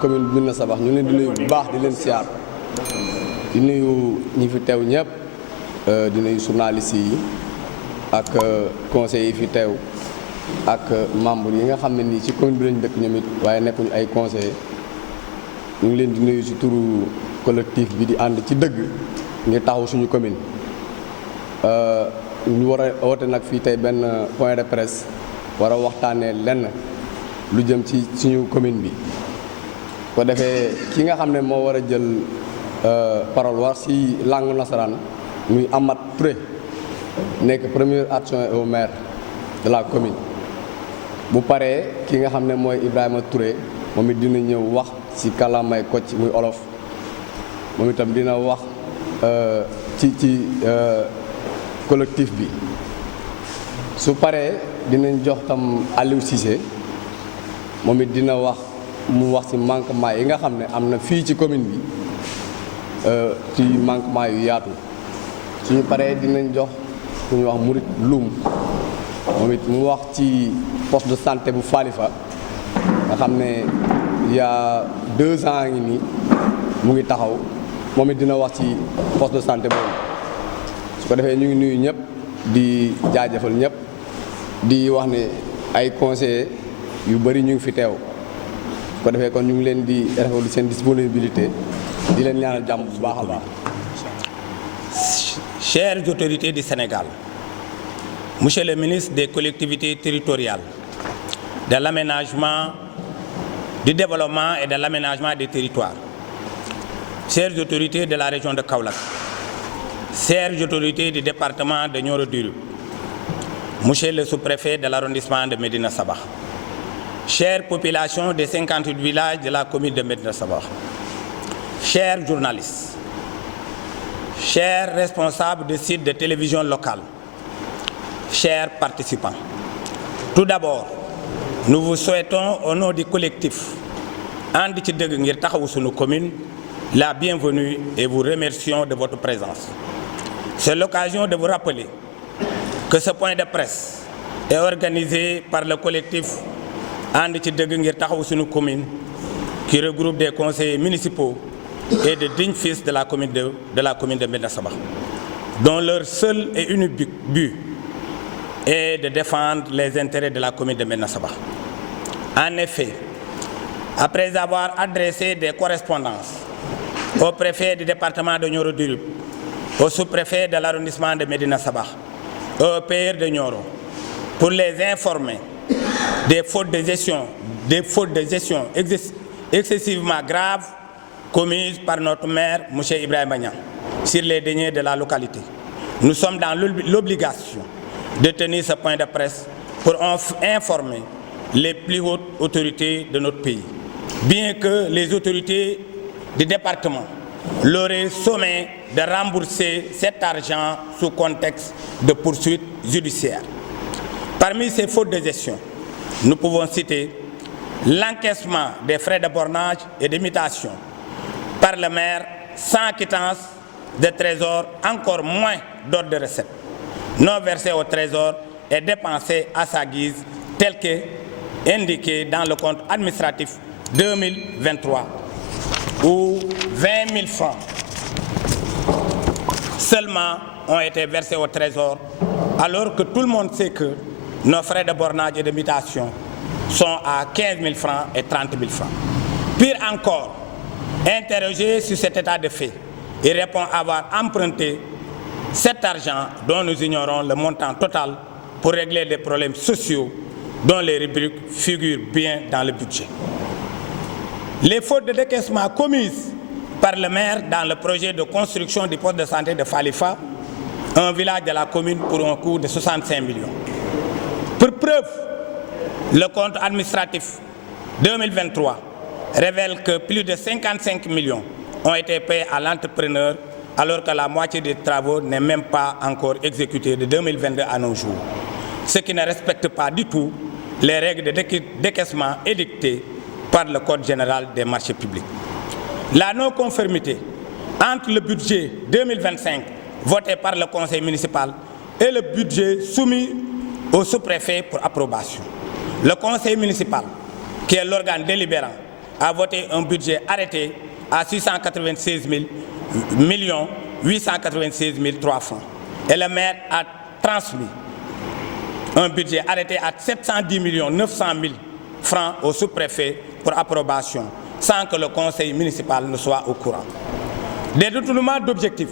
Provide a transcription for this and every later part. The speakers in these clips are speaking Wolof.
commune Médina Sabakh ñu leen di nuyu bu baax di leen siyaar di nuyu ñi fi teew ñëpp di nuyu journalistes yi ak conseillers yi fi teew ak membres yi nga xam ne nii ci commune bi lañu dëkk ñoom it waaye nekkuñu ay conseillers ñu ngi leen di nuyu ci turu collectif bi di ànd ci dëgg ngir taxaw suñu commune ñu war a woote nag fii tey benn point de presse war a waxtaanee lenn lu jëm ci suñu commune bi ko defee ki nga xam ne moo war a jël parole war ci langue nasaraan muy Amath Touré nekk premier adjoint au maire de la commune bu paree ki nga xam ne mooy Ibrahima Touré moom it dina ñëw wax ci kàllaamay Kocc muy olof moom itam dina wax ci collectif bi su paree dinañ jox tam Aliou Cissé moom it dina wax mu wax ci manquement yi nga xam ne am na fii ci commune bi ci manquement yu yaatu suñu paree dinañ jox ku ñu wax Murit Loum moom it mu wax ci poste de santé bu Falifa nga xam ne il y a 2 ans ngi nii mu ngi taxaw moom it dina wax ci poste de santé boobu su ko defee ñu ngi nuyu ñëpp di jaajëfal ñëpp di wax ne ay conseillers yu bëri ñu ngi fi teew su ko defee kon ñu ngi leen di rafetlu seen disponibilité di leen ñaanal jàmm bu baax a baax. Chères autorités du Sénégal, Monsieur le ministre des collectivités territoriales, de l'aménagement, du développement et de l'aménagement des territoires, chères autorités de la région de Kaolack, chères autorités du département de Nioro du Rip, Monsieur le sous-préfet de l'arrondissement de Médina Sabakh, chères populations des 58 villages de la commune de Médina Sabakh, chers journalistes, chers responsables de sites de télévision locales, chers participants, tout d'abord, nous vous souhaitons au nom du collectif And ci Dëgg ngir taxawu sunu commune la bienvenue et vous remercions de votre présence. C'est l'occasion de vous rappeler que ce point de presse est organisé par le collectif And ci Dëgg ngir taxawu sunu commune qui regroupe des conseillers municipaux et de dignes fils de la commune de Médina Sabakh, dont leur seul et unique but est de défendre les intérêts de la commune de Médina Sabakh. En effet, après avoir adressé des correspondances au préfet du département de Nioro du Rip, au sous-préfet de l'arrondissement de Médina Sabakh, au PR de Nioro, pour les informer des fautes de gestion excessivement graves commises par notre maire, M. Ibrahima Niang, sur les deniers de la localité. Nous sommes dans l'obligation de tenir ce point de presse pour informer les plus hautes autorités de notre pays. Bien que les autorités du département l'auraient sommé de rembourser cet argent sous contexte de poursuites judiciaires. Parmi ces fautes de gestion, nous pouvons citer l'encaissement des frais de bornage et d'imitation par le maire sans quittance de trésor, encore moins d'ordre de recette, non versé au trésor et dépensé à sa guise, tel que indiqué dans le compte administratif 2023, où 20 000 francs seulement ont été versés au trésor, alors que tout le monde sait que nos frais de bornage et de mutation sont à 15 000 francs et 30 000 francs. Pire encore, interrogé sur cet état de fait, il répond avoir emprunté cet argent dont nous ignorons le montant total pour régler les problèmes sociaux dont les rubriques figurent bien dans le budget. Les fautes de décaissement commises par le maire dans le projet de construction du poste de santé de Falifa, un village de la commune pour un coût de 65 millions. Pour preuve, le compte administratif 2023 révèle que plus de 55 millions ont été payés à l'entrepreneur alors que la moitié des travaux n'est même pas encore exécutée de 2022 à nos jours, ce qui ne respecte pas du tout les règles de décaissement édictées par le Code général des marchés publics. La non-conformité entre le budget 2025 voté par le conseil municipal et le budget soumis au sous-préfet pour approbation. Le conseil municipal, qui est l'organe délibérant, a voté un budget arrêté à 696 896 003 francs. Et le maire a transmis un budget arrêté à 710 900 000 francs au sous-préfet pour approbation, sans que le conseil municipal ne soit au courant. Des détournements d'objectifs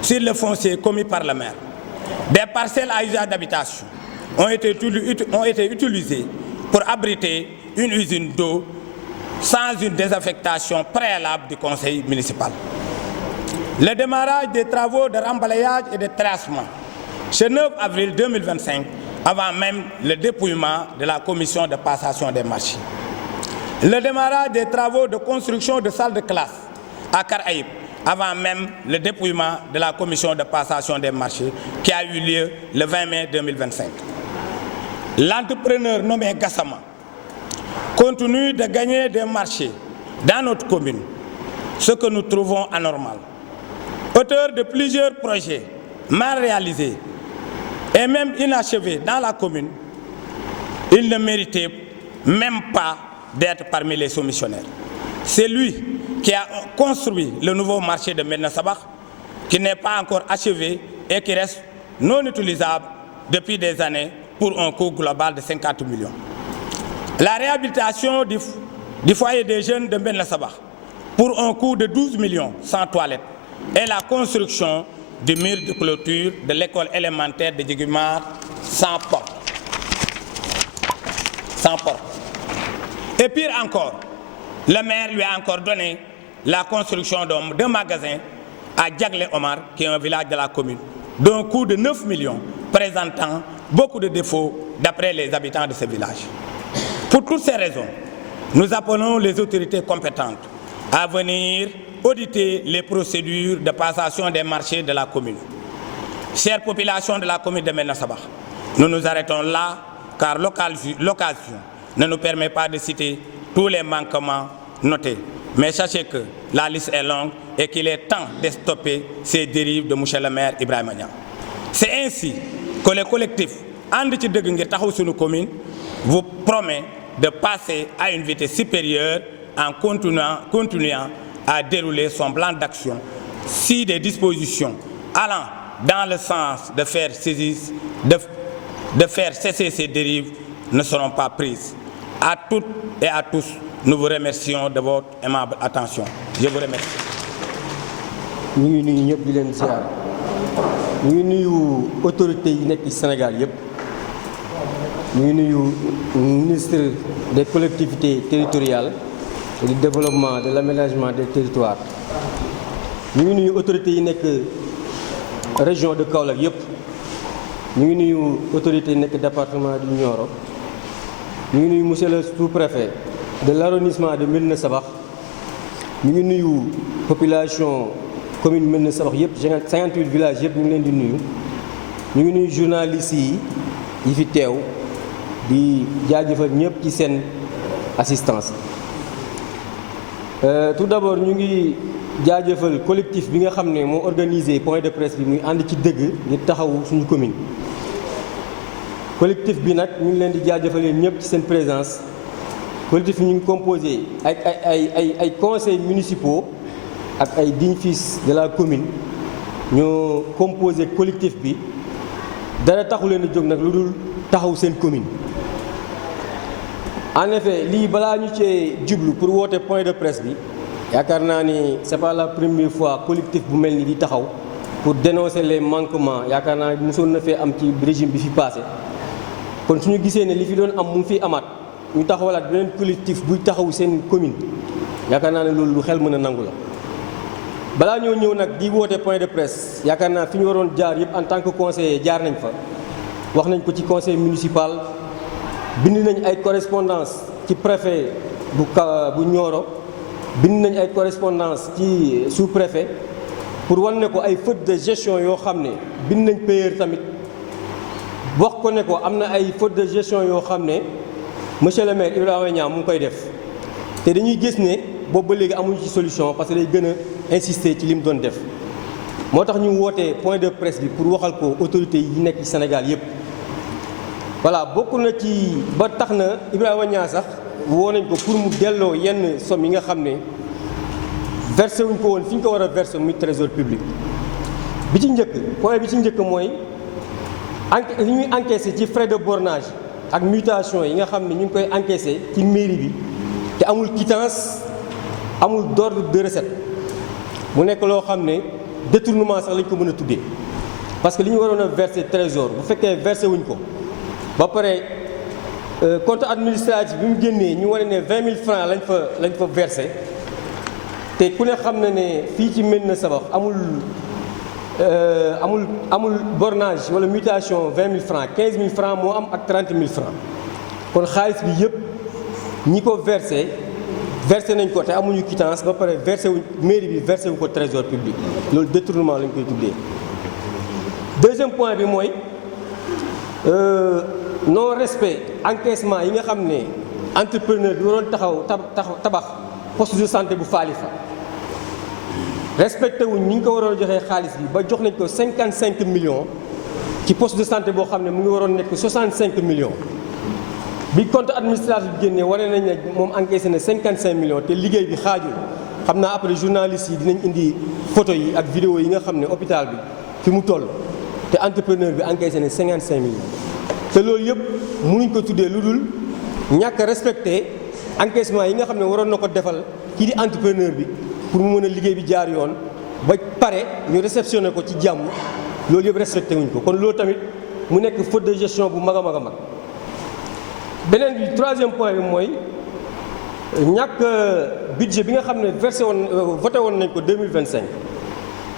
sur le foncier commis par le maire, des parcelles à usage d'habitation ont été utilisées pour abriter une usine d'eau sans une désaffectation préalable du conseil municipal. Le démarrage des travaux de rembalayage et de tracement ce 9 avril 2025, avant même le dépouillement de la commission de passation des marchés. Le démarrage des travaux de construction de salles de classe à Caraïbes, avant même le dépouillement de la commission de passation des marchés qui a eu lieu le 20 mai 2025. L'entrepreneur nommé Gassama continue de gagner des marchés dans notre commune, ce que nous trouvons anormal. Auteur de plusieurs projets mal réalisés et même inachevés dans la commune, il ne méritait même pas d'être parmi les soumissionnaires. C'est lui qui a construit le nouveau marché de Médina Sabakh, qui n'est pas encore achevé et qui reste non utilisable depuis des années pour un coût global de 50 millions. La réhabilitation du foyer des jeunes de Médina Sabakh pour un coût de 12 millions sans toilette et la construction du mur de clôture de l'école élémentaire de Djigumar sans porte. Et pire encore, le maire lui a encore donné la construction d'un magasin à Diaglé Omar, qui est un village de la commune, d'un coût de 9 millions, présentant beaucoup de défauts d'après les habitants de ce village. Pour toutes ces raisons, nous appelons les autorités compétentes à venir auditer les procédures de passation des marchés de la commune. Chère population de la commune de Médina Sabakh, nous nous arrêtons là car l'occasion ne nous permet pas de citer tous les manquements notés. Mais sachez que la liste est longue et qu'il est temps de stopper ces dérives de M. le maire Ibrahima Niang. C'est ainsi que le collectif And ci Deug ngir taxaw sunu commune vous promet de passer à une vitesse supérieure en continuant à dérouler son plan d'action si des dispositions allant dans le sens de faire cesser ces dérives ne seront pas prises. À toutes et à tous, nous vous remercions de votre aimable attention. Je vous remercie. Nous ngi nuyu ñëpp di leen ziar ñu ngi nuyu autorités yi nekk ci Sénégal yëpp ñu ngi nuyu ministre des collectivités territoriales et du développement de l'aménagement des territoires ñu ngi nuyu autorités yi nekk région de Kaolack yëpp ñu ngi nuyu autorités yi nekk département du Nioro ñu ngi nuyu monsieur le sous-préfet de l'arrondissement de Médina Sabakh ñu ngi nuyu population commune Médina Sabakh yëpp 58 villages yëpp ñu ngi leen di nuyu ñu ngi nuyu journalistes yi fi teew di jaajëfal ñëpp ci seen assistance. Tout d'abord ñu ngi jaajëfal collectif bi nga xam ne moo organisé point de presse bi muy ànd ci dëgg ngir taxawu suñu commune. Collectif bi nag ñu ngi leen di jaajëfalee ñëpp ci seen présence collectif bi ñu ngi composé ay conseils municipaux ak ay dignes fils de la commune ñoo composé collectif bi dara taxu leen a jóg nag lu dul taxaw seen commune. En effet lii balaa ñu cee jublu pour woote point de presse bi yaakaar naa ni c'est pas la première fois collectif bu mel ni di taxaw pour dénoncer les manquements yaakaar naa ni mosoon na fee am ci régime bi fi passé. kon suñu gisee ne li fi doon am mu fi amaat ñu taxawalaat beneen collectif buy taxaw seen commune yaakaar naa ne loolu lu xel mën a nangu la. balaa ñoo ñëw nag di woote point de presse yaakaar naa fi ñu waroon jaar yëpp en tant que conseiller jaar nañ fa wax nañ ko ci conseil municipal bind nañ ay correspondance ci préfet bu Nioro bind nañ ay correspondance ci sous-préfet pour wan ne ko ay fautes de gestion yoo xam ne bind nañ payeur tamit wax ko ne ko am na ay fautes de gestion yoo xam ne monsieur le maire Ibrahima Niang mu ngi koy def te dañuy gis ne boobu ba léegi amuñu ci solution parce que day gën a insister ci li mu doon def moo tax ñu wootee point de presse bi pour waxal ko autorités yi nekk ci Sénégal yépp voilà bokk na ci ba tax na Ibrahima Niang sax woo nañ ko pour mu delloo yenn somme yi nga xam ne versé wuñ ko woon fi ñu ko war a versé muy trésor public. bi ci njëkk point bi ci njëkk mooy li ñuy encaissé ci frais de bornage ak mutation yi nga xam ne ñu ngi koy encaissé ci mairie bi te amul quittance amul d'ordre de recette mu nekk loo xam ne détournement sax lañ ko mën a tuddee parce que li ñu waroon a versé trésor bu fekkee versé wuñ ko ba pare compte administratif bi mu génnee ñu wane ne 20 000 francs lañ fa versé te ku ne xam na ne fii ci Médina Sabakh amul bornage wala mutation 20 000 francs 15 000 francs moo am ak 30 000 francs kon xaalis bi yëpp ñi ko versé nañ ko te amuñu quittance ba pare versé wu mairie bi versé wu ko trésor public loolu détournement lañ koy tuddee. Deuxième point bi mooy non respect encaissement yi nga xam ne entrepreneur bi waroon tabax poste de santé bu Faalifa respecté wuñ ñi ngi ko waroon joxee xaalis bi ba jox nañ ko 55 millions ci poste de santé boo xam ne mu ngi waroon nekk 65 millions bi compte administratif bi génnee wane nañ ne moom encaissé na 55 millions te liggéey bi xaajul xam naa après journalistes yi dinañ indi photo yi ak vidéo yi nga xam ne hôpital bi fi mu toll te entrepreneur bi encaissé na 55 millions te loolu yëpp mënuñ ko tuddee lu dul ñàkk respecté encaissement yi nga xam ne waroon na ko defal kii di entrepreneur bi pour mu mën a liggéey bi jaar yoon ba pare ñu réceptionné ko ci jàmm loolu yëpp respecté wuñ ko kon loolu tamit mu nekk faute de gestion bu mag a mag a mag. beneen bi troisième point bi mooy ñàkk budget bi nga xam ne voté woon nañ ko 2025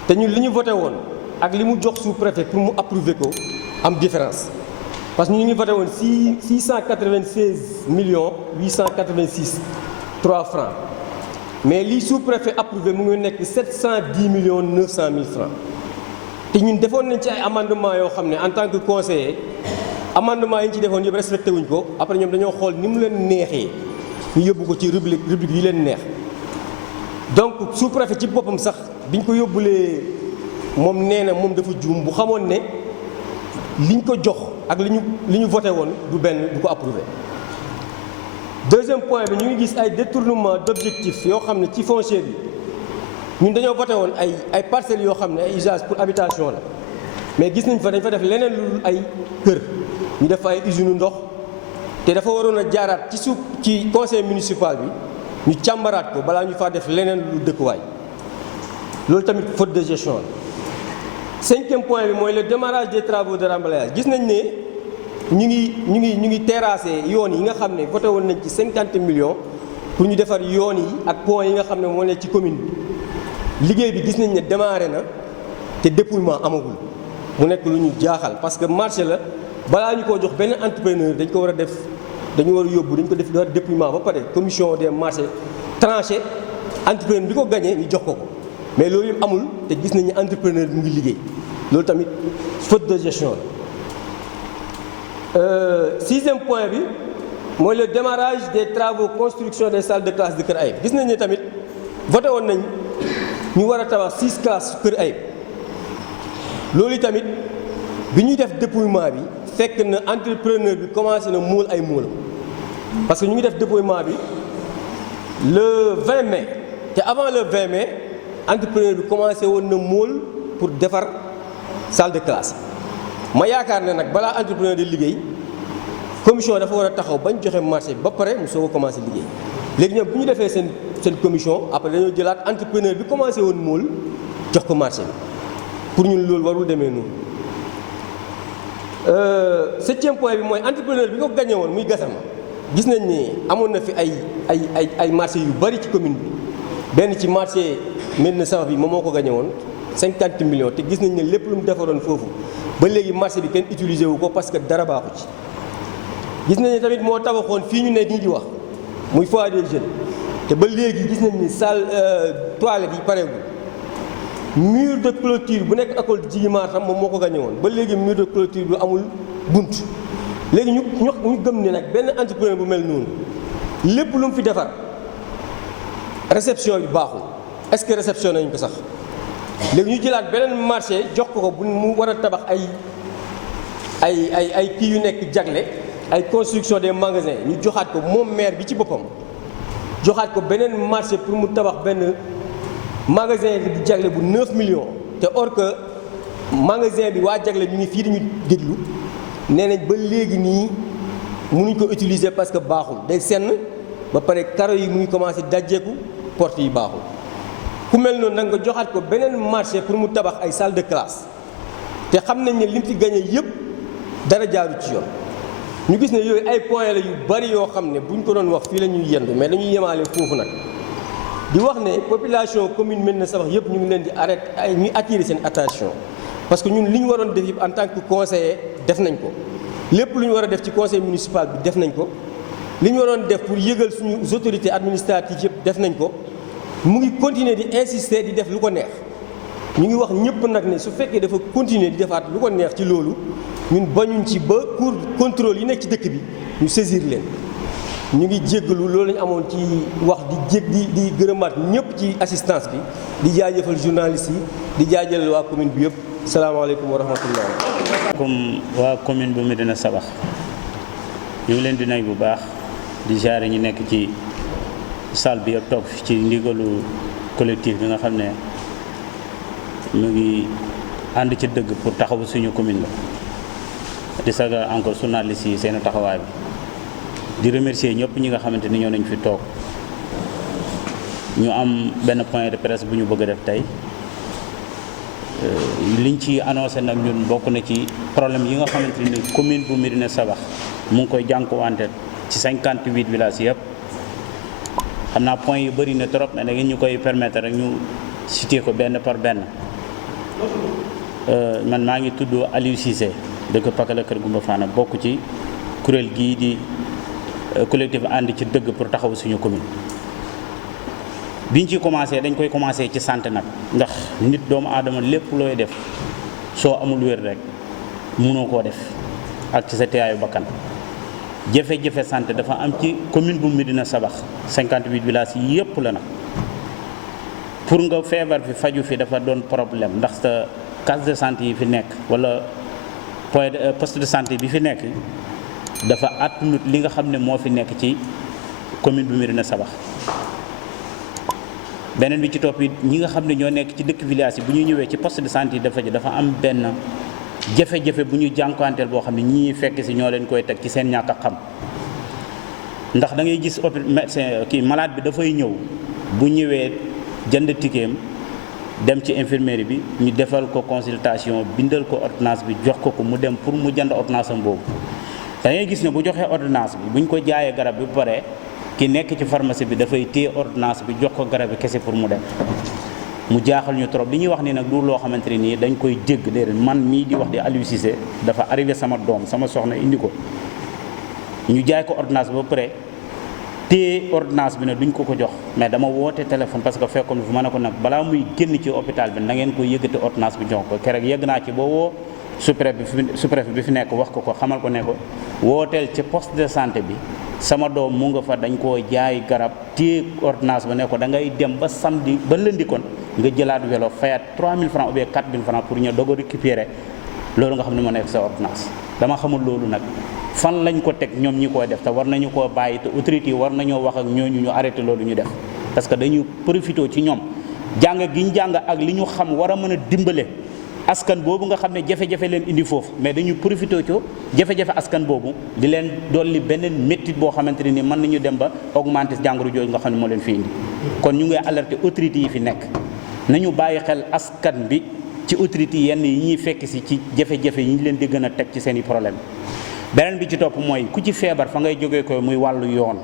te ñun li ñu voté woon ak li mu jox sous-préfet pour mu approuver ko am différence parce que ñu ngi voté woon 696 millions 886 3 francs mais li sous-préfet approuvé mu ngi nekk 710 millions 900 000 francs te ñun defoon nañ ci ay amendement yoo xam ne en tant que conseiller amendement yi ñu ci defoon yëpp respecté wuñ ko après ñoom dañoo xool ni mu leen neexee ñu yóbbu ko ci rubrique yi leen neex donc sous-préfet ci boppam sax biñ ko yóbbulee moom nee na moom dafa juum bu xamoon ne liñ ko jox ak li ñu voté woon du benn du ko approuvé. Deuxième point bi ñu ngi gis ay détournement d'objectifs yoo xam ne ci foncier bi ñun dañoo voté woon ay parcelles yoo xam ne ay usage pour habitation la mais gis nañ fa dañ fa def leneen lu ay kër ñu def ay usine ndox te dafa waroon a jaaraat ci suuf ci conseil municipal bi ñu càmbaraat ko balaa ñu faa def leneen lu dëkkuwaay loolu tamit faute de gestion la. Cinquième point bi mooy le démarrage des travaux de remblaiage gis nañ ne ñu ngi terrassé yoon yi nga xam ne voté woon nañ ci 50 millions pour ñu defar yoon yi ak pont yi nga xam ne moo ne ci commune bi liggéey bi gis nañ ne démarré na te dépouillement amagul mu nekk lu ñu jaaxal parce que marché la balaa ñu koo jox benn entrepreneur dañ ko war a def dañu war a yóbbu dañ ko def dépouillement ba pare commission des marchés tranché entrepreneur bi ko gagné ñu jox ko mais loolu yëpp amul te gis nañ ne entrepreneur bi mu ngi liggéey loolu tamit faute de gestion la. Sixième point bi mooy le démarrage des travaux construction des salles de classe de Kër Ayib gis nañ ne tamit voté woon nañ ñu war a tabax 6 classes Kër Ayib loolu tamit bi ñuy def dépouillement bi fekk na entrepreneur bi commencé na móol ay móolam parce que ñu ngi def dépouillement bi le 20 mai te avant le 20 mai entrepreneur bi commencé woon na móol pour defar salle de classe ma yaakaar ne nag balaa entrepreneur di liggéey commission dafa war a taxaw bañ joxe marché bi ba pare mu soog a commencé liggéey léegi ñoom bu ñu defee seen commission après dañoo jëlaat entrepreneur bi commencé woon móol jox ko marché bi pour ñun loolu warul demee noonu. Septième point bi mooy entrepreneur bi ko gagné woon muy Gassama gis nañ ni amoon na fi ay marché yu bari ci commune bi benn ci marché Médina Sabakh bi moom moo ko gagné woon 50 millions te gis nañ ne lépp lu mu defaroon foofu ba léegi marché bi kenn utilisé wu ko parce que dara baaxu ci. gis nañ ne tamit moo tabaxoon fii ñu ne nii di wax muy foyer des jeunes te ba léegi gis nañ ni salle toilette yi pareegul mur de clôture bu nekk école Djigimar tam moom moo ko gagné woon ba léegi mur de clôture bu amul bunt léegi ñu gëm ne nag benn entrepreneur bu mel noonu lépp lu mu fi defar réception bi baaxul est-ce que réception nañu ko sax léegi ñu jëlaat beneen marché jox ko bu mu war a tabax ay kii yu nekk jagle ay construction des magasins ñu joxaat ko moom maire bi ci boppam joxaat ko beneen marché pour mu tabax benn magasin bi jagle bu 9 millions te or que magasin bi waa jagle ñu ngi fii dañu déglu nee nañ ba léegi nii mënuñ ko utiliser parce que baaxul day senn ba pare karo yi mu ngi commencé dajjeeku porte yi baaxul ku mel noonu nag nga joxaat ko beneen marché pour mu tabax ay salle de classe te xam nañ ne lim fi gagné yëpp dara jaaru ci yoon ñu gis ne yooyu ay points la yu bari yoo xam ne buñ ko doon wax fii la ñuy yendu mais dañuy yemaale foofu nag di wax ne population commune Médina Sabakh yëpp ñu ngi leen di arrêté ñuy attirer seen attention parce que ñun li ñu waroon def yëpp en tant que conseiller def nañ ko lépp lu ñu war a def ci conseil municipal bi def nañ ko li ñu waroon def pour yëgal suñu autorités administratives yëpp def nañ ko mu ngi continuer di insister di def lu ko neex ñu ngi wax ñëpp nag ne su fekkee dafa continuer di defaat lu ko neex ci loolu ñun bañuñ ci ba cour contrôle yi nekk ci dëkk bi ñu saisir leen ñu ngi jéggalu loolu lañu amoon ci wax di gërëmaat ñëpp ci assistance bi di jaajëfal journalistes yi di jaajëfal waa commune bi yëpp salaamaaleykum wa rahmatullah. comme waa commune bu Médina Sabakh ñu ngi leen di nuyu bu baax di jaare ñu nekk ci salle bi yëpp toog ci ndigalu collectif bi nga xam ne mu ngi ànd ci dëgg pour taxawu suñu commune la di sagal encore journalistes yi seen taxawaay bi di remercier ñëpp ñi nga xamante ni ñoo nañ fi toog ñu am benn point de presse bu ñu bëgg a def tey liñ ci annoncé nag ñun bokk na ci problème yi nga xamante ni commune bu Médina Sabakh mu ngi koy jànkuwante ci 58 villages yëpp xam naa point yu bëri na trop mais da ngeen ñu koy permettre rek ñu citer ko benn par benn man maa ngi tudd Aliou Cissé dëkk Pakala Kër Gumba Fana bokk ci kuréel gii di collectif ànd ci dëgg pour taxaw suñu commune biñ ci commencé dañ koy commencé ci santé nag ndax nit doomu aadama lépp looy def soo amul wér rek mënoo koo def ak ci sa teeyaayu bakkan jafe-jafe santé dafa am ci commune bu Médina Sabakh 58 villages yi yëpp la nag pour nga feebar fi faju fi dafa doon problème ndax sa case de santé yi fi nekk wala poste de santé bi fi nekk dafa attanut li nga xam ne moo fi nekk ci commune bu Médina Sabakh beneen bi ci topp it ñi nga xam ne ñoo nekk ci dëkk village yi bu ñu ñëwee ci poste de santé yi dafa am benn jafe-jafe bu ñu jànkuwanteel boo xam ne ñii fekk si ñoo leen koy teg ci seen ñàkk a xam ndax da ngay gis médecin kii malade bi dafay ñëw bu ñëwee jënd tikeem dem ci infirmerie bi ñu defal ko consultation bindal ko ordonnance bi jox ko mu dem pour mu jënd ordonnance am boobu da ngay gis ne bu joxee ordonnance bi buñ ko jaayee garab bi ba pare ki nekk ci pharmacie bi dafay téye ordonnance bi jox ko garab bi kese pour mu dem mu jaaxal ñu trop li ñuy wax ni nag du loo xamante ne nii dañ koy dégg déedéet man mii di wax di Aliou Cissé dafa arrivé sama doom sama soxna indi ko ñu jaay ko ordonnance ba pare téye ordonnance bi ne duñ ko jox mais dama woote téléphone parce que fekkoon fu ma ne ko nag balaa muy génn ci hôpital bi na ngeen ko yëggati ordonnance bi jox ko keroog yëgg naa ci boo woo sous-préfet bi fi nekk wax ko xamal ko ne ko wooteel ci poste de santé bi sama doom mu nga fa dañ koo jaay garab téye ordonnance ba ne ko da ngay dem ba samedi ba lundi kon nga jëlaat vélo fayat 3000 francs ou bien 4000 francs pour ñëw doog a récupérer loolu nga xam ne moo nekk sa ordonnance dama xamul loolu nag fan lañ ko teg ñoom ñi koy def te war nañu koo bàyyi te autorité yi war nañoo wax ak ñooñu ñu arrêté loolu ñu def parce que dañu profité ci ñoom jàng gi ñu jàng ak li ñu xam war a mën a dimbale askan boobu nga xam ne jafe-jafe leen indi foofu mais dañu profité ci jafe-jafe askan boobu di leen dolli beneen méttit boo xamante ne ni mën nañu dem ba augmenter jàngoro jooju nga xam ne moo leen fi indi kon ñu ngi alerter autorités yi fi nekk nañu bàyyi xel askan bi ci autorités yenn yi ñuy fekk si ci jafe-jafe yi ñu leen di gën a teg ci seen i problème beneen bi ci topp mooy ku ci feebar fa ngay jógee ko muy wàllu yoon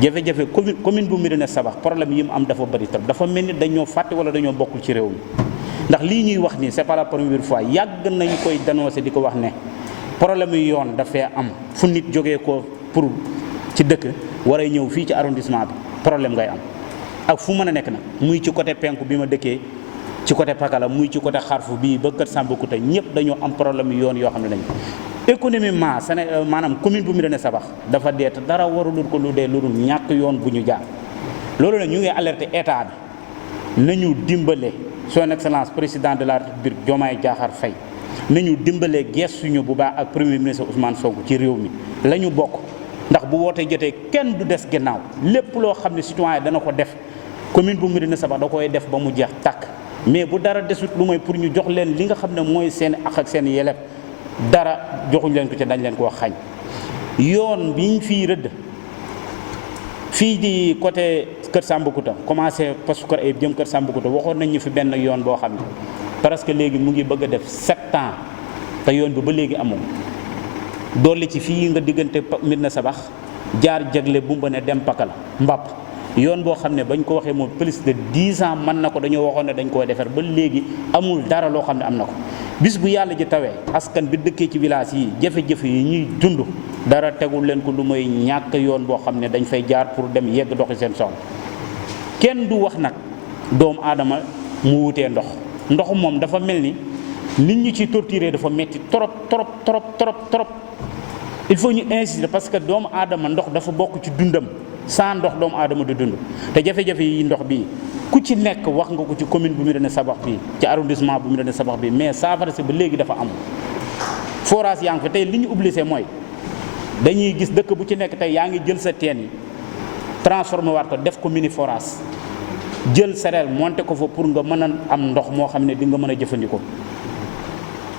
jafe-jafe commune bu Médina Sabakh problème yi mu am dafa bëri tam dafa mel ni dañoo fàtte wala dañoo bokkul ci réew mi ndax lii ñuy wax nii c'est pas la première fois yàgg nañu koy dénoncer di ko wax ne problème yu yoon dafay am fu nit jógee ko pour ci dëkk war a ñëw fii ci arrondissement bi problème ngay am ak fu mën a nekk nag muy ci côté penku bi ma dëkkee ci côté Pakala muy ci côté xarfu bii ba Kër Sambakouta ñëpp dañoo am problème yu yoon yoo xam ne lañu économiquement maanaam commune bu Médina Sabakh dafa dee te dara warulul ko lu dee lu dul ñàkk yoon bu ñu jaar loolu nag ñu ngi alerter état bi nañu dimbale son excellence président de la République Diomaye Diakhar Faye nañu dimbalee gestuñu bu baax ak premier ministre Ousmane Sonko ci réew mi la ñu bokk ndax bu wootee jotee kenn du des gannaaw lépp loo xam ne citoyen dana ko def commune bu Médina Sabakh da koy def ba mu jeex tàkk mais bu dara desut lu mooy pour ñu jox leen li nga xam ne mooy seen ak seen yelef dara joxuñ leen ko ci dañ leen koo xañ yoon biñ fii rëdd fii di côté Kër Sambakouta commencé poste Kër Ayib jëm Kër Sambakouta waxoon nañ ñu fi benn yoon boo xam ne parce que léegi mu ngi bëgg a def 7 ans te yoon bi ba léegi amul dolli ci fii nga diggante Médina Sabakh jaar jagle bumba ne dem Pakala Mbàpp yoon boo xam ne bañ ko waxee moom plus de 10 ans mën na ko dañoo waxoon ne dañ koy defar ba léegi amul dara loo xam ne am na ko bis bu yàlla ji tawee askan bi dëkkee ci village yi jafe-jafe yi ñuy dund dara tegul leen ko lu mooy ñàkk yoon boo xam ne dañ fay jaar pour dem yegg doxi seen soxla kenn du wax nag doomu aadama mu wutee ndox moom dafa mel ni nit ñi ci torturer dafa metti trop il faut ñu insister parce que doomu aadama ndox dafa bokk ci dundam sans ndox doomu aadama du dund te jafe-jafe yi ndox bi ku ci nekk wax nga ko ci commune bu Médina Sabakh bi ci arrondissement bu Médina Sabakh bi mais saafara si ba léegi dafa am forage yaa ngi fa tey li ñu obligé mooy dañuy gis dëkk bu ci nekk tey yaa ngi jël sa teen yi transformé waat ko def ko mini forage jël sereel monté ko fa pour nga mën a am ndox moo xam ne di nga mën a jëfandikoo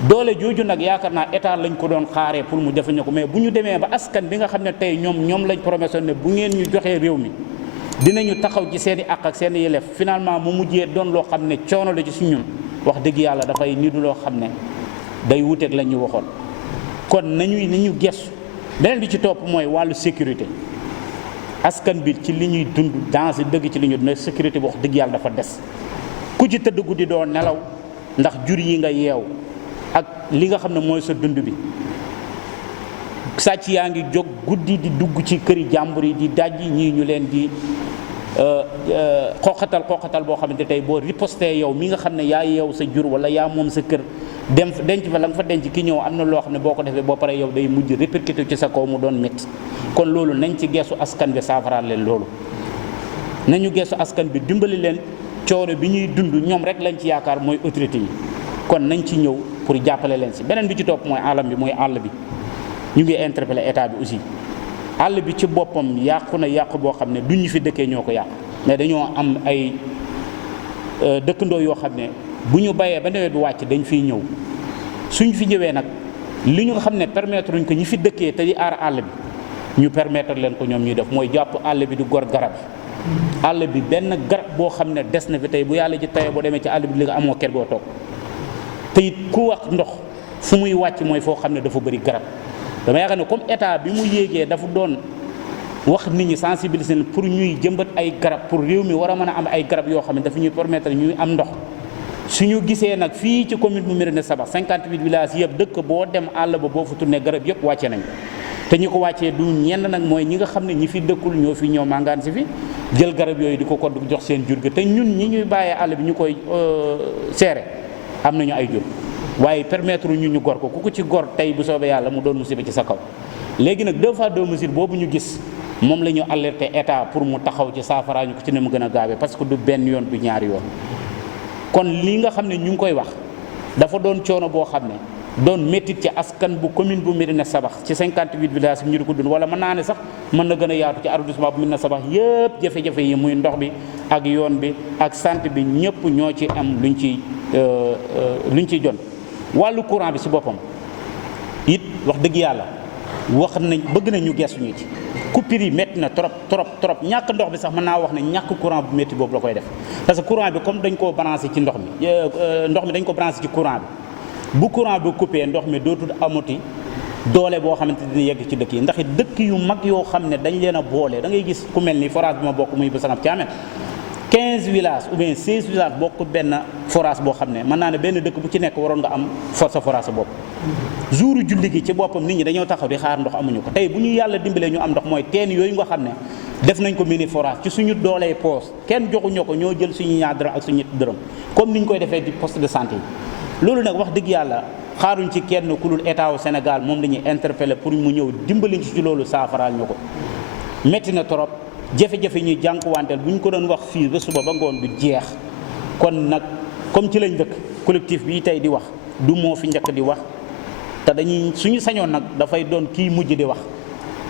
doole jooju nag yaakaar naa état lañ ko doon xaaree pour mu jëfandikoo mais bu ñu demee ba askan bi nga xam ne tey ñoom lañ promotion ne bu ngeen ñu joxee réew mi dinañu taxaw ci seen i àq ak seen i yelleef finalement mu mujjee doon loo xam ne coono la ci si ñun wax dëgg yàlla dafay nidu loo xam ne day wuteeg lañ ñu waxoon kon nañu gestu beneen bi ci topp mooy wàllu sécurité askan bi ci li ñuy dund danger dëgg ci li ñu dund sécurité bi wax dëgg yàlla dafa des ku ci tëdd guddi doo nelaw ndax jur yi nga yeew ak li nga xam ne mooy sa dund bi sàcc yaa ngi jóg guddi di dugg ci këri jàmbur yi di dajji ñii ñu leen di xoqatal boo xamante tey boo riposté yow mi nga xam ne yaa yeew sa jur wala yaa moom sa kër dem denc fa la nga fa denc ki ñëw am na loo xam ne boo ko defee boo paree yow day mujj répercuté ci sa kaw mu doon métti kon loolu nañ ci geesu askan bi saafaraal leen loolu nañu geesu askan bi dimbali leen coono bi ñuy dund ñoom rek lañ ci yaakaar mooy autorité yi kon nañ ci ñëw pour jàppale leen si beneen bi ci topp mooy àllam bi mooy àll bi ñu ngi interpellé état bi aussi àll bi ci boppam yàqu na yàqu boo xam ne duñ ñu fi dëkkee ñoo ko yàq mais dañoo am ay dëkkandoo yoo xam ne bu ñu bayee ba nawet bi wàcc dañ fiy ñëw suñ fi ñëwee nag li ñu nga xam ne permettre uñ ko ñi fi dëkkee te di aar àll bi ñu permettre leen ko ñoom ñuy def mooy jàpp àll bi di gor garab àll bi benn garab boo xam ne des na fi tey bu yàlla ji tawee boo demee ci àll bi li nga amoo kër goo toog te it ku wax ndox fu muy wàcc mooy foo xam ne dafa bëri garab dama yaakaar ne comme état bi mu yéegee dafa doon wax nit ñi sensibiliser pour ñuy jëmbat ay garab pour réew mi war a mën a am ay garab yoo xam ne dafa ñuy permettre ñuy am ndox suñu gisee nag fii ci commune bu Médina Sabakh 58 villages yëpp dëkk boo dem àll ba boo fa tourné garab yëpp wàcce nañ te ñi ko wàccee du ñenn nag mooy ñi nga xam ne ñi fi dëkkul ñoo fi ñëw màngaan si fi jël garab yooyu di ko ko jox seen jur gi te ñun ñi ñuy bàyyee àll bi ñu koy seere am nañu ay jur waaye permettre ñu gor ko ku ko ci gor tey bu soobee yàlla mu doon musiba ci sa kaw léegi nag 2 fois 2 mesures boobu ñu gis moom la ñu alerté état pour mu taxaw ci saafara ñu ko ci ne mu gën a gaawee parce que du benn yoon du ñaari yoon kon li nga xam ne ñu ngi koy wax dafa doon coono boo xam ne doon méttit ci askan bu commune bu Médina Sabakh ci 58 villages bi ñu di ko dund wala mën naa ne sax mën na gën a yaatu ci arrondissement bu Médina Sabakh yëpp jafe-jafe yi muy ndox bi ak yoon bi ak santé bi ñëpp ñoo ci am luñ ciy jon wàllu courant bi si boppam it wax dëgg yàlla wax nañ bëgg nañ ñu gestuñu ci coupure yi métti na trop ñàkk ndox bi sax mën naa wax ne ñàkk courant bu métti boobu la koy def parce que courant bi comme dañ koo branché ci ndox mi dañ ko branché ci courant bi bu courant bi coupé ndox mi dootul amati doole boo xamante dina yegg ci dëkk yi ndax dëkk yu mag yoo xam ne dañ leen a boole da ngay gis ku mel ni forage bi ma bokk muy ba sangam Thiamène 15 villages ou bien 16 villages bokk benn forage boo xam ne mën naa ne benn dëkk bu ci nekk waroon nga am sa forage sa bopp jouru julli gi ci boppam nit ñi dañoo taxaw di xaar ndox amuñu ko tey bu ñu yàlla dimbalee ñu am ndox mooy teen yooyu nga xam ne def nañ ko mini forage ci suñu doolee poos kenn joxuñu ko ñoo jël suñu ñaar dërëm ak suñu ñetti dërëm comme ni ñu koy defee di poste de santé yi loolu nag wax dëgg yàlla xaaruñ ci kenn ku dul état wu Sénégal moom la ñuy interpellé pour mu ñëw dimbaliñ ci loolu saafaraal ñu ko métti na trop jafe-jafe ñuy jànkuwanteel bu ñu ko doon wax fii ba suba ba ngoon du jeex kon nag comme ci lañ dëkk collectif bi tey di wax du moo fi njëkk di wax te dañuy suñu sañoon nag dafay doon kii mujj di wax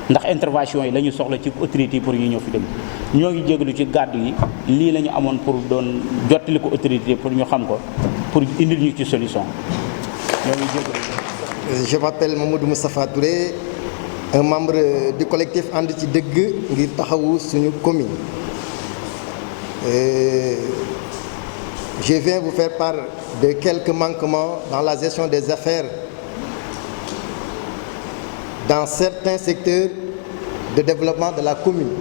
ndax intervention yi la ñu soxla ci autorité yi pour ñu ñëw fi dem ñoo ngi jégalu ci gàddu yi lii la ñu amoon pour doon jottali ko autorité pour ñu xam ko pour indil ñu ci solution ñoo ngi jégalu. Je m'appelle Mamadou Moustapha Touré, un membre du collectif ànd ci dëgg ngir taxawu suñu commune. Je viens vous faire part de quelques manquements dans la gestion des affaires dans certains secteurs de développement de la commune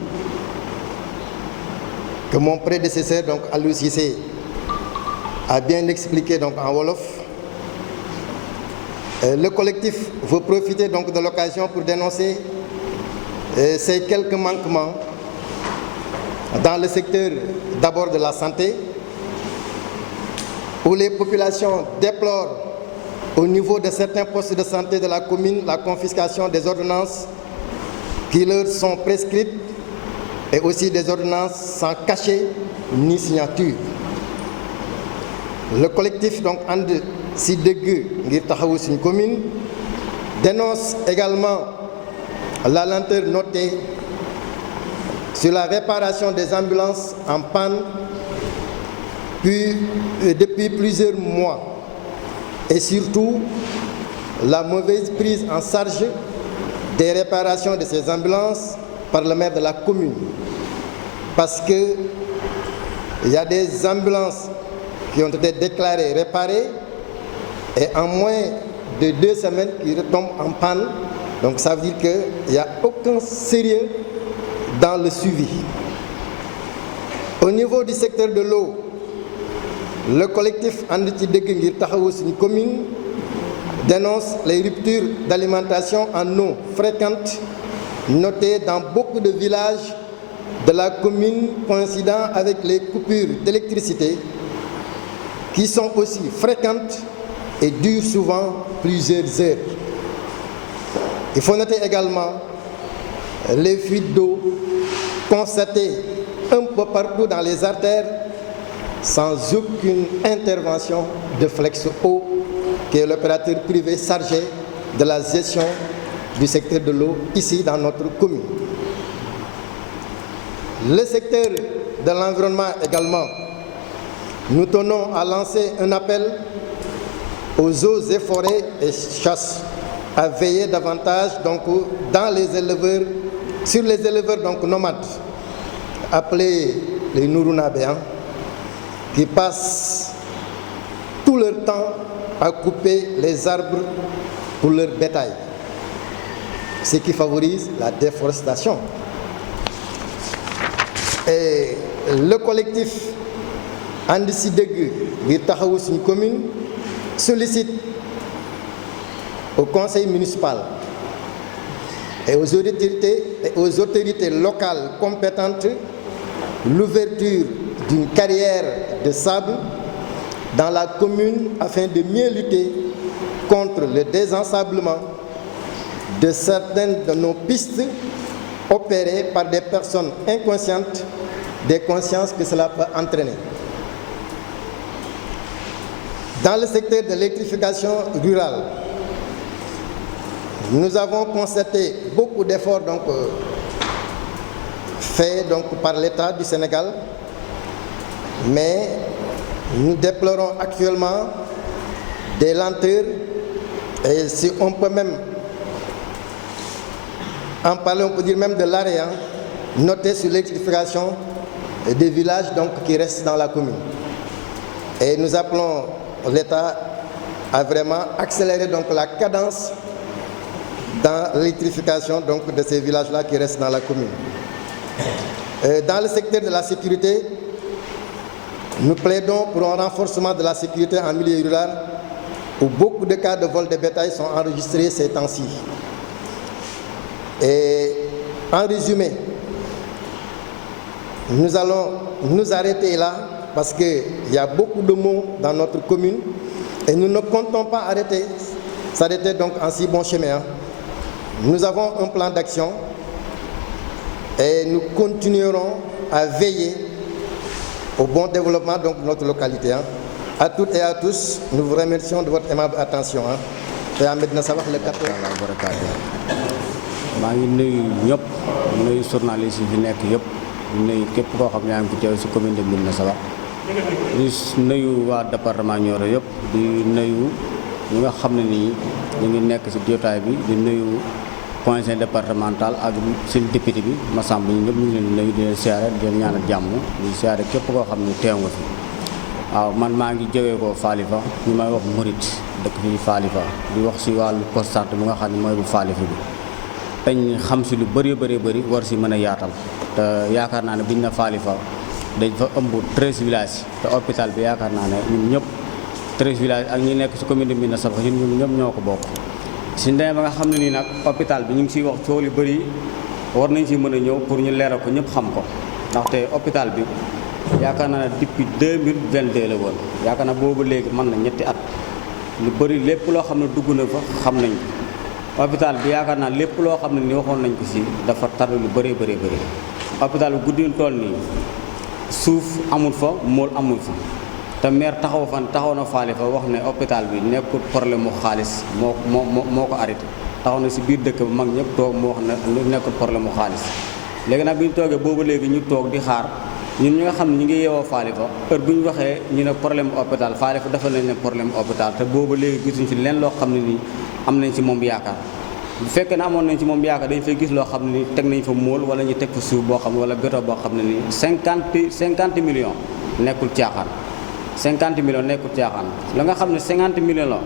que mon prédécesseur, donc Aliou Cissé, a bien expliqué donc en wolof. Le collectif veut profiter donc de l'occasion pour dénoncer ces quelques manquements dans le secteur d'abord de la santé, où les populations déplorent au niveau de certains postes de santé de la commune la confiscation des ordonnances qui leur sont prescrites et aussi des ordonnances sans cachet ni signature. Le collectif donc ànd ci dëgg ngir taxawu suñu commune dénonce également la lenteur notée sur la réparation des ambulances en panne depuis plusieurs mois et surtout la mauvaise prise en charge des réparations de ces ambulances par le maire de la commune, parce que il y a des ambulances qui ont été déclarées réparées et en moins de 2 semaines qui retombent en panne. Donc ça veut dire qu'il n'y a aucun sérieux dans le suivi. Au niveau du secteur de l'eau, le collectif ànd ci dëgg ngir taxawu suñu commune dénonce les ruptures d'alimentation en eau fréquentes notées dans beaucoup de villages de la commune, coïncidant avec les coupures d'électricité qui sont aussi fréquentes et durent souvent plusieurs heures. Il faut noter également les fuites d'eau constatées un peu partout dans les artères sans aucune intervention de Flex'Eau, qui est l'opérateur privé chargé de la gestion du secteur de l'eau ici dans notre commune. Le secteur de l'environnement également, nous tenons à lancer un appel aux eaux et forêts et chasses à veiller davantage donc dans les éleveurs, sur les éleveurs donc nomades, appelés les Nourounabé, qui passent tout leur temps à couper les arbres pour leur bétail, ce qui favorise la déforestation. Et le collectif ànd ci dëgg ngir taxawu suñu commune sollicite au conseil municipal et aux autorités locales compétentes l'ouverture d'une carrière de sable dans la commune afin de mieux lutter contre le désensablement de certaines de nos pistes opérées par des personnes inconscientes des consciences que cela peut entraîner. Dans le secteur de l'électrification rurale, nous avons constaté beaucoup d'efforts faits par l'État du Sénégal, mais nous déplorons actuellement des lenteurs et si on peut même en parler, on peut dire même de l'arrêt noté sur l'électrification des villages qui restent dans la commune. Et nous appelons l'État à vraiment accélérer la cadence dans l'électrification de ces villages-là qui restent dans la commune. Dans le secteur de la sécurité, nous plaidons pour un renforcement de la sécurité en milieu rural où beaucoup de cas de vol de bétail sont enregistrés ces temps-ci. Et en résumé, nous allons nous arrêter là parce qu'il y a beaucoup de maux dans notre commune et nous ne comptons pas s'arrêter en si bon chemin. Nous avons un plan d'action et nous continuerons à veiller au bon développement de notre localité. À toutes et à tous, nous vous remercions de votre aimable attention. te à Médina Sabakh le 14. maa ngi nuyu ñëpp nuyu journaliste yi fi nekk yëpp nuyu képp koo xam yaa ngi fi teew si commune de Médina Sabakh di nuyu waa département Nioro yëpp di nuyu ñi nga xam ne nii ñu ngi nekk si jotaay bi di nuyu conseil départemental ak seen député bi Massamba ñi ñëpp ñu ngi leen di nuyu di leen siyaare di leen ñaanal jàmm di siyaare képp koo xam ne teew nga fi waaw man maa ngi jógee ko Falifa ñu may wax Murit dëkk fii Falifa di wax si wàllu constat bu nga xam ne mooy bu Falifa bi dañ xam si lu bëri war si mën a yaatal te yaakaar naa ne biñ na Falifa dañ fa ëmb 13 villages te hôpital bi yaakaar naa ne ñun ñëpp 13 villages ak ñi nekk si commune de Médina Sabakh ñun ñëpp ñoo ko bokk si ndee ba nga xam ne nii nag hôpital bi ñu ngi siy wax coow lu bëri war nañ si mën a ñëw pour ñu leeral ko ñëpp xam ko ndaxte hôpital bi yaakaar naa ne depuis 2022 la woon yaakaar naa boobu léegi mën na ñetti at lu bëri lépp loo xam ne dugg na fa xam nañ ko hôpital bi yaakaar naa lépp loo xam ne ni waxoon nañ ko si dafa tar lu bëri hôpital bi guddi tool nii suuf amul fa mool amul fa te maire taxaw na Falifa wax ne hôpital bi nekkul problème mu xaalis moo ko arrêté taxaw na si biir dëkk ba mag ñëpp toog mu wax ne nekkul problème mu xaalis léegi nag bi ñu toogee boobu léegi ñu toog di xaar ñun ñi nga xam ne ñu ngi yeewoo Falifa heure bu ñu waxee ñu ne problème hôpital Falifa dafa nañ ne problème hôpital te boobu léegi gisuñ ci leen loo xam ne nii am nañ ci moom yaakaar bu fekkee ne amoon nañ ci moom yaakaar dañ fay gis loo xam ne ni teg nañ fa móol wala ñu teg fa suuf boo xam ne wala béto boo xam ne nii 50 millions nekkul caaxaan 50 millions nekkul caaxaan la nga xam ne 50 millions la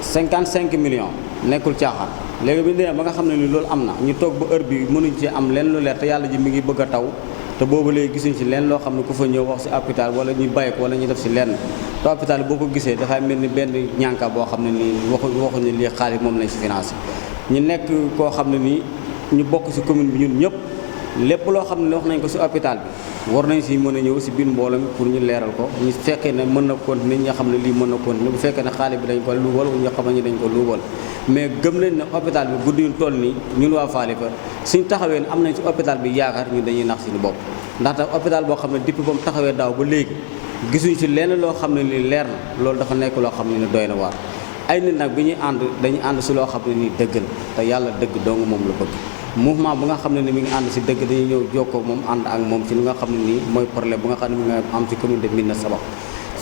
55 millions nekkul caaxaan léegi bi ñu demee ba nga xam ne ni loolu am na ñu toog ba heure bi mënuñ ci am leen lu leer te yàlla ji mi ngi bëgg a taw te boobu léegi gisuñ ci leen loo xam ne ku fa ñëw wax si hôpital wala ñu bàyyi ko wala ñu def si lenn te hôpital boo ko gisee dafay mel ni benn ñànka boo xam ne nii waxuñu lii xaalis moom lañ si financé ñu nekk koo xam ne nii ñu bokk si commune bi ñun ñëpp lépp loo xam ne wax nañ ko si hôpital bi war nañ si mën a ñëw si biir mbooloo mi pour ñu leeral ko ñu fekkee ne mën na continuer ñi nga xam ne lii mën na continuer bu fekkee ne xaalis bi dañ ko luubal wala ñu xam ne dañ ko luubal mais gëm nañ ne hôpital bi guddi yu toll nii ñun waa Falifa suñ taxawee ne am nañ si hôpital bi yaakaar ñun dañuy nax suñu bopp ndaxte hôpital boo xam ne depuis ba mu taxawee daaw ba léegi gisuñ si lenn loo xam ne nii leer na loolu dafa nekk loo xam ne ni doy na waar ay nit nag bi ñuy ànd dañuy ànd si loo xam ne nii dëgg la te yàlla dëgg dong moom la bëgg mouvement bu nga xam ne ni mi ngi ànd si dëgg dañuy ñëw jokkoo moom ànd ak moom si li nga xam ne nii mooy problème bu nga xam ne mi nga am si commune de Médina Sabakh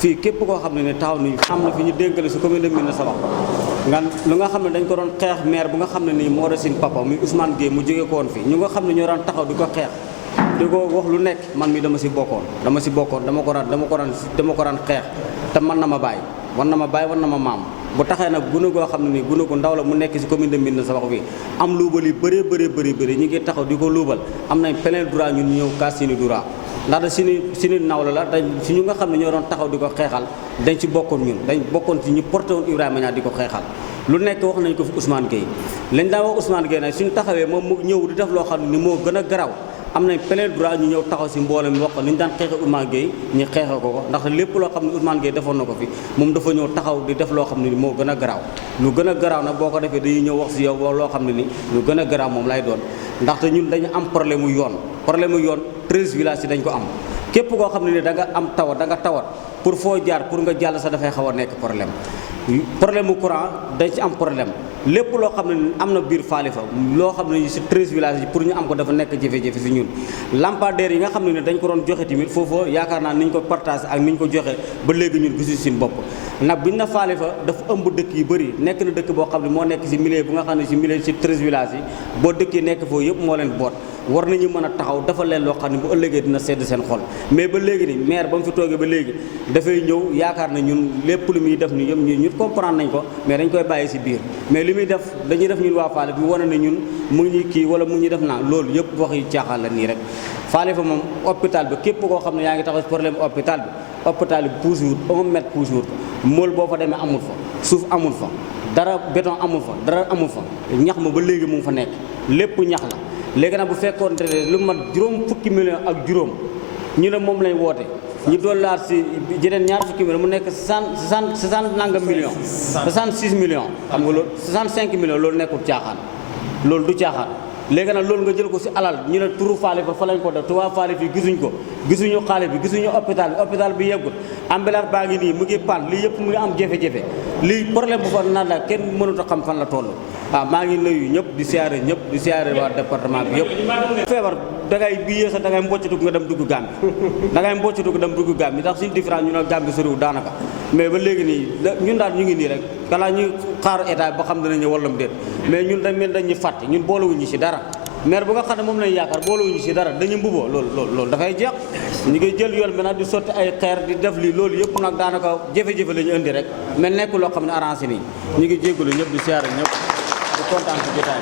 fii képp koo xam ne ni taxaw ni am na fi ñu dénkale si commune de Médina Sabakh nga lu nga xam ne dañ ko doon xeex maire bu nga xam ne nii moo da sin papa muy Ousmane Gueye mu jógee ko woon fii ñu nga xam ne ñoo daan taxaw di ko xeex di ko wax lu nekk man mi dama si bokkoon dama ko daan xeex te man na ma bàyyi wan na ma maam bu taxee nag gune goo xam ne nii gune gu ndaw la mu nekk si commune de Médina Sabakh bi am luubal yi bëri ñu ngi taxaw di ko luubal am nañ plein droit ñun ñëw kaas seeni droit ndaxte suñu nawla la dañ si ñu nga xam ne ñoo doon taxaw di ko xeexal dañ ci bokkoon ñun dañ bokkoon ci ñu porté woon Ibrahima Niang di ko xeexal lu nekk wax nañ ko fi Ousmane Gueye lañ daan wax Ousmane Gueye nag suñu taxawee moom mu ñëw di def loo xam ne ni moo gën a garaw am nañ plein droit ñu ñëw taxaw si mbooloo mi wax ko ni ñu daan xeexe Ousmane Gueye ñu xeexe ko ndaxte lépp loo xam ne Ousmane Gueye defoon na ko fi moom dafa ñëw taxaw di def loo xam ne ni moo gën a garaaw lu gën a garaaw nag boo ko defee dañuy ñëw wax si yow loo xam ne ni lu gën a garaaw moom lay doon ndaxte ñun dañu am problème mu yoon 13 villages yi dañ ko am képp koo xam ne ni da nga am tawat da nga tawat pour foo jaar pour nga jàll sax dafay xaw a nekk problème mu courant dañ ci am problème lépp loo xam ne am na biir Falifa loo xam ne si 13 villages yi pour ñu am ko dafa nekk jafe-jafe si ñun lampadaire yi nga xam ne dañ ko doon joxe tamit foofu yaakaar naa ni ñu ko partage ak ni ñu ko joxe ba léegi ñun gisuñu suñu bopp nag biñ na Falifa dafa ëmb dëkk yu bëri nekk na dëkk boo xam ne moo nekk si milieu bu nga xam ne si milieu si 13 villages yi boo dëkkee nekk foofu yëpp moo leen boot war nañu mën a taxaw dafa leen loo xam ne bu ëllëgee dina sedd seen xol mais ba léegi ni maire ba mu fi toogee ba léegi dafay ñëw yaakaar na ñun lépp lu muy def ni yëpp ñu comprendre nañ ko mais dañ koy bàyyi si biir mais li muy def dañuy def ñun waa Falifa bi wane ne ñun mu ngi ñuy kii wala mu ngi ñuy def naa loolu yëpp wax yi caaxaan la nii rek Falifa moom hôpital bi képp koo xam ne yaa ngi taxaw si problème hôpital bi toujours 1 mètre toujours mool boo fa demee amul fa suuf amul fa dara béton amul fa dara amul fa ñax ma ba léegi mu ngi fa nekk lépp ñax la léegi nag bu fekkoon te lu mat juróom fukki million ak juróom ñu ne moom lañ woote ñu dollaat si jeneen ñaar fukki million mu nekk 60 nangam millions 66 millions xam nga loolu 65 millions loolu nekkul caaxaan loolu du caaxaan léegi nag loolu nga jël ko si alal ñu ne turu faale fa lañ ko def tubaab faale fii gisuñ ko gisuñu xaalis bi gisuñu hôpital bi yeggul ambulance baa ngi nii mu ngi pan lii yëpp mu ngi am jafe-jafe lii problème bu fa naan la kenn mënut a xam fan la toll waaw maa ngi nuyu ñëpp di siyaare ñëpp di siyaare waa département bi yëpp feebar dangay bii yee sax dangay mboccatu nga dem dugg Gàmbi dangay mboccatu nga dem dugg Gàmbi ndax suñu différence ñu ne Gàmbi soriwul daanaka mais ba léegi nii ñun daal ñu ngi nii rek kalaa ñu xaar état ba xam dana ñëw wallam déet mais ñun dañu fàtte ñun boolewuñu si dara maire bu nga xam ne moom lañu yaakaar boolewuñu si dara dañu mbuboo loolu dafay jeex ñu ngi jël yoon bi nag di sotti ay xeer di def lii loolu yëpp nag daanaka jafe-jafe la ñu indi rek mais nekk loo xam ne arrangé nii ñu ngi jéggalu ñëpp di siyaare ñëpp di kontaan si jotaay